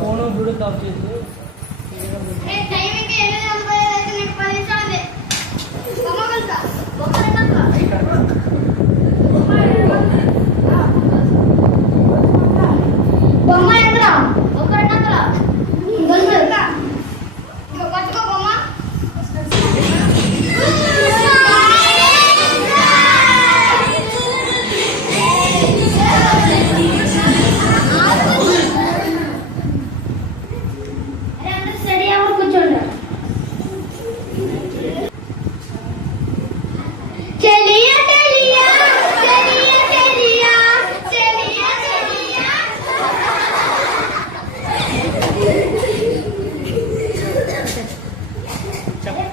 Phone Bluetooth of చేసి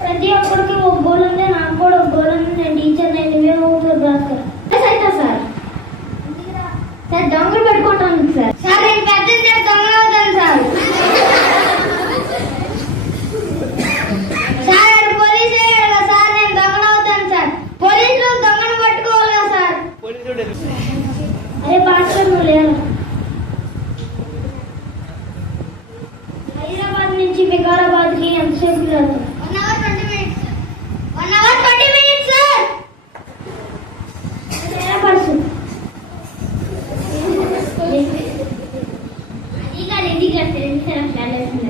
ప్రతి ఒక్కరికి ఒక గోల్ ఉంది, నాకు కూడా ఒక గోల్ ఉంది. నేను టీచర్, నేను భాస్కర్ అయితే సార్ సార్ దొంగలు పెట్టుకుంటాను సార్. సార్ నేను పెద్ద దొంగలు అవుతాను సార్. సార్ పోలీసు సార్, నేను దొంగలు అవుతాను సార్. పోలీసులు దొంగను పట్టుకోవాలి కదా సార్. అరే భాస్కర్ నువ్వు లేరు. హైదరాబాద్ నుంచి వికారాబాద్కి ఎంతసేపు లేదు? 1 hour 20 minutes. 1 hour 20 minutes, sir. Where person? Indicator challenge.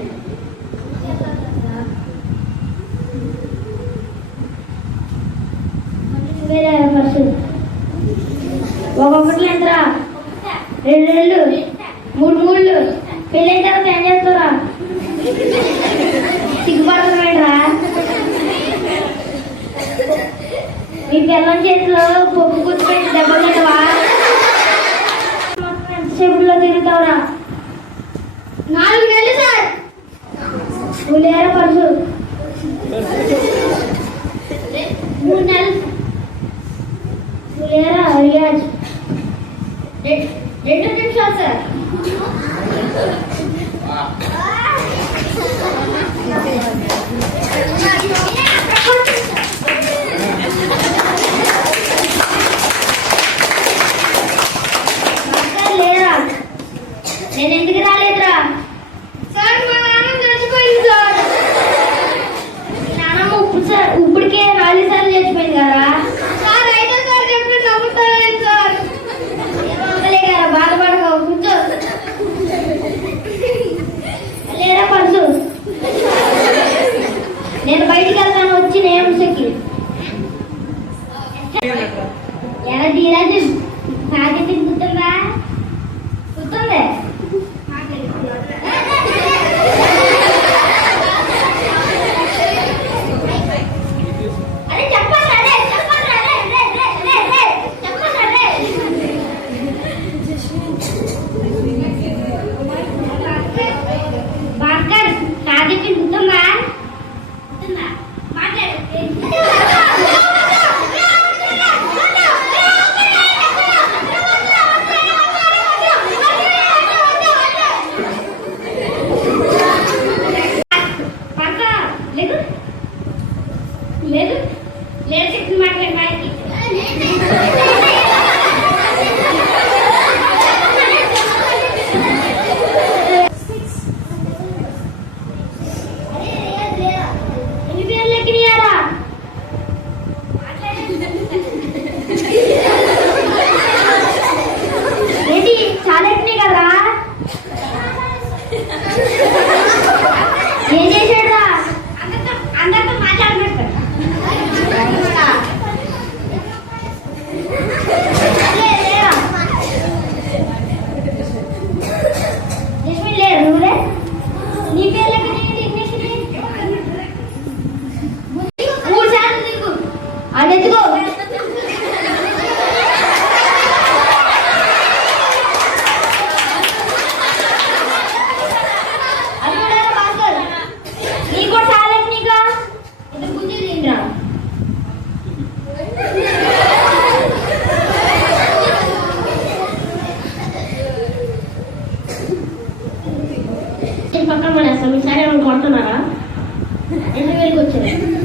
Where person? ఒకటి ఎంతరా? 2 3 పెళ్ళైన తర్వాత ఏం చేస్తారా? సిగ్గుపడుతున్నాడరా? మీ పిల్లల చేతిలో పొప్పు కూర్చోబెట్టి దెబ్బలు తింటావా? మొత్తం ఎంతసేపులో తిరుగుతావురా? 4 నెలలు సార్. నువ్వు లేరా పరుసు? 3 నెలలు. నువ్వు లేరా? రియాజ్ 2 నిమిషాలు సార్. లేరా? నేను ఎందుకు రాలేదురా? సార్ మా నాన్న చచ్చిపోయింది సార్. నాన్నమ్మ ఇప్పటికే 4 సార్లు చచ్చిపోయింది కదా సార్. అయితే సార్ చెప్పి నవ్వుతాను సార్. ఏమవ్వలే కదా, బాధపడక కూర్చో. లేరా పర్సు? నేను బయటికి వెళ్తాను, వచ్చి నేమ్స్కి ఎలా తీరాజు ప్యాకెట్ గుర్తుందా? గుర్తుందే? అరే చెప్పండి, అదే చెప్పండి, చెప్పండి అదే. భాస్కర్ ప్యాకెట్ గుర్తుందా? మాట్లాడు. లేదు లేదు చెప్పి మాట్లాడి బాయ్కి. ఎన్ని పేర్లు ఎక్కినాయారా? ఏంటి చాలా ఎక్కినాయి కదా? ఏం చేశాడురా? అందరితో మాట్లాడబెట్టాడు. లేరు నువ్వులే. నీ పేర్లకి 3 సార్లు తిరుగు. అది ఎత్తుకో. నీకు కూడా చాలా నీకా ఇంత బుద్ధి తింటా. పక్కన పడేస్తాం. ఈసారి ఏమైనా కొడుతున్నారా? 2,000కి వచ్చారు.